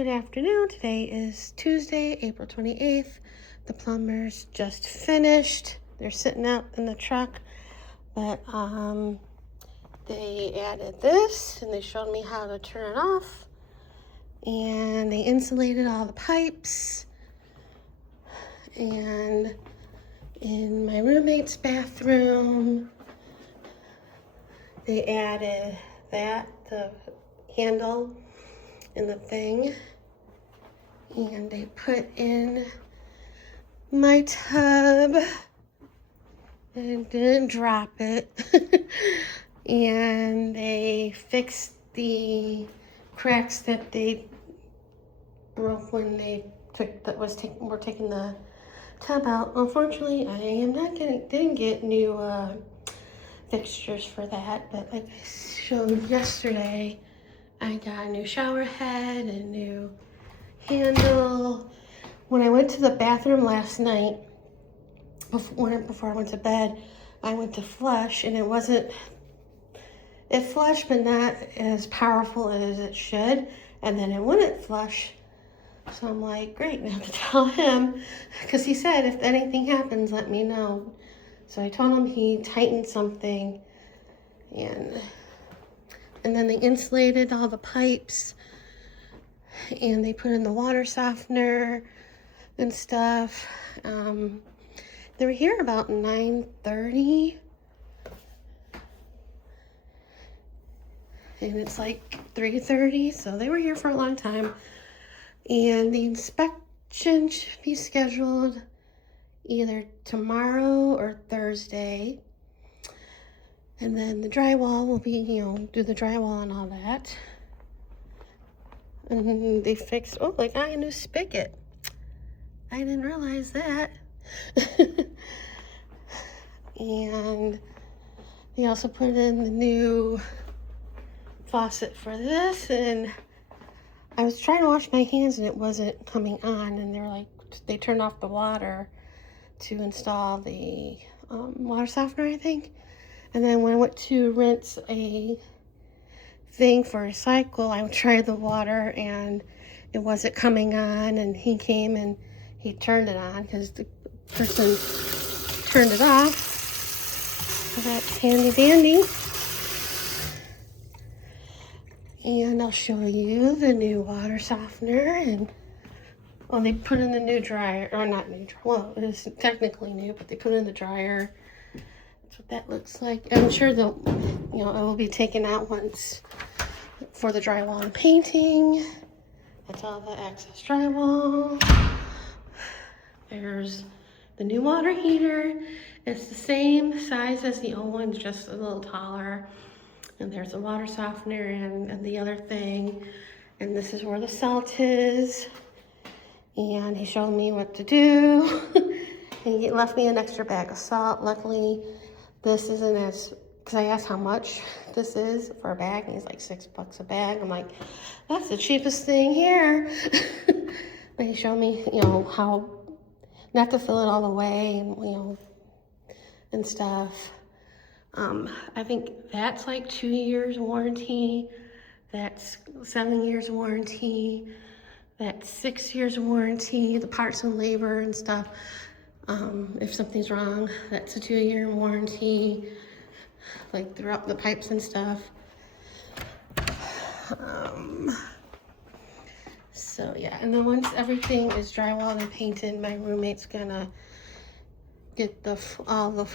Good afternoon. Today is Tuesday, April 28th. The plumbers just finished. They're sitting out in the truck, but they added this and they showed me how to turn it off. And they insulated all the pipes. And in my roommate's bathroom, they added the handle and the thing, and they put in my tub and didn't drop it. And they fixed the cracks that they broke when they were taking the tub out. Unfortunately, didn't get new fixtures for that, but like I showed yesterday, I got a new shower head, a new handle. When I went to the bathroom last night, before I went to bed, I went to flush, and it flushed, but not as powerful as it should, and then it wouldn't flush. So I'm like, great, I have to tell him, because he said, if anything happens, let me know. So I told him he tightened something, and then they insulated all the pipes, and they put in the water softener and stuff. They were here about 9:30, and it's like 3:30, so they were here for a long time. And the inspection should be scheduled either tomorrow or Thursday. And then the drywall will be, do the drywall and all that. And they fixed, I got a new spigot. I didn't realize that. And they also put in the new faucet for this. And I was trying to wash my hands and it wasn't coming on. And they turned off the water to install the water softener, I think. And then when I went to rinse a thing for recycle, I tried the water and it wasn't coming on. And he came and he turned it on because the person turned it off. So that's handy dandy. And I'll show you the new water softener. And they put in the new dryer, or not new dryer. Well, it is technically new, but they put in the dryer. That's what that looks like. I'm sure it will be taken out once for the drywall and painting. That's all the excess drywall. There's the new water heater. It's the same size as the old one, just a little taller. And there's a water softener and the other thing. And this is where the salt is. And he showed me what to do. And he left me an extra bag of salt. Luckily, this isn't because I asked how much this is for a bag, and he's like $6 a bag. I'm like, that's the cheapest thing here. But he showed me, how not to fill it all the way, and stuff. I think that's like 2 years warranty. That's 7 years warranty. That's 6 years warranty. The parts and labor and stuff. If something's wrong, that's a 2-year warranty, like throughout the pipes and stuff. So yeah, and then once everything is drywalled and painted, my roommate's gonna get all the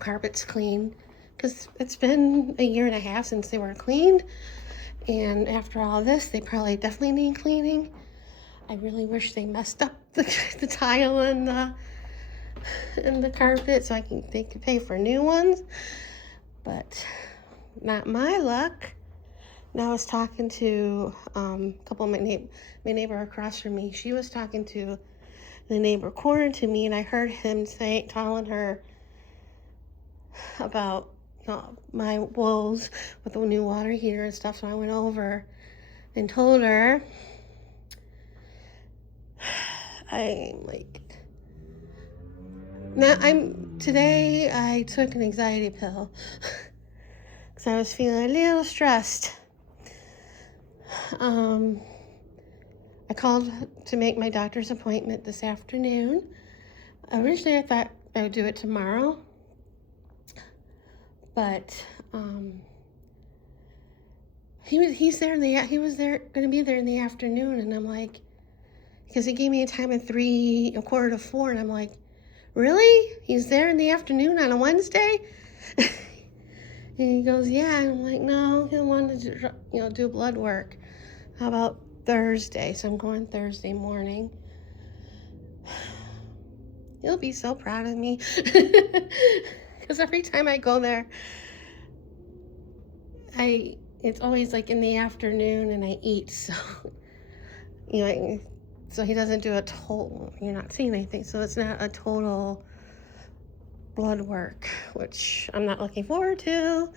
carpets cleaned, because it's been 1.5 years since they were cleaned, and after all this, they probably definitely need cleaning. I really wish they messed up the tile and the carpet so they could pay for new ones, but not my luck. Now I was talking to a couple of my neighbor across from me. She was talking to the neighbor according to me, and I heard him telling her about my woes with the new water heater and stuff. So I went over and told her, today I took an anxiety pill because I was feeling a little stressed. I called to make my doctor's appointment this afternoon. Originally, I thought I would do it tomorrow, but he was going to be there in the afternoon, and I'm like, because he gave me a time of 3:45, and I'm like, really? He's there in the afternoon on a Wednesday? And he goes, yeah. And I'm like, no, he'll want to, do blood work. How about Thursday? So I'm going Thursday morning. He'll be so proud of me. Because every time I go there, it's always like in the afternoon and I eat. So, so he doesn't do a total, you're not seeing anything. So it's not a total blood work, which I'm not looking forward to.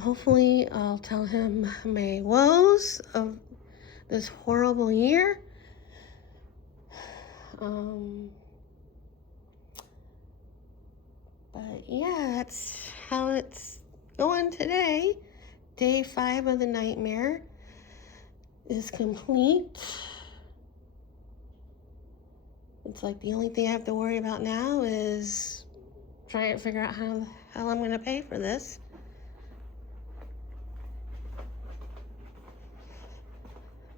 Hopefully I'll tell him my woes of this horrible year. But yeah, that's how it's going today. Day 5 of the nightmare is complete. It's like the only thing I have to worry about now is trying to figure out how the hell I'm going to pay for this.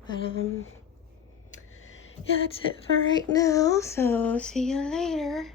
But, yeah, that's it for right now. So, see you later.